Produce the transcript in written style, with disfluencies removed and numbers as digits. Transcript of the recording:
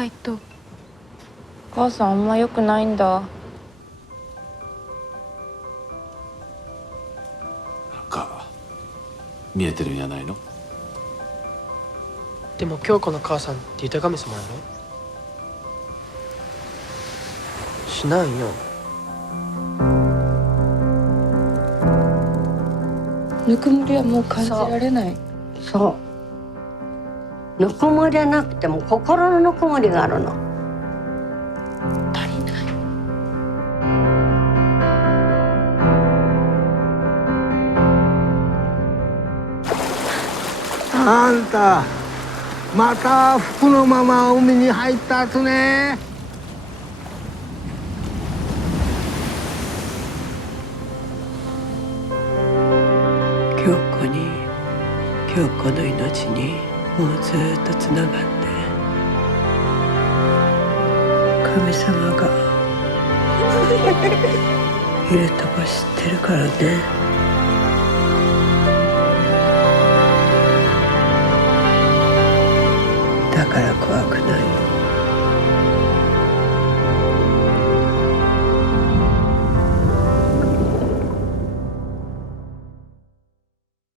海斗。母さんあんま良くないんだ。なんか見えてるんやないの。でも京子の母さんって豊神様やろ。しないよ。ぬくもりはもう感じられない。そうぬくもりじゃなくても心のぬくもりがあるの。足りない。あんたまた服のまま海に入ったとね。京子に京子の命にもうずっとつながって神様がいるとこ知ってるからね。だから怖くない。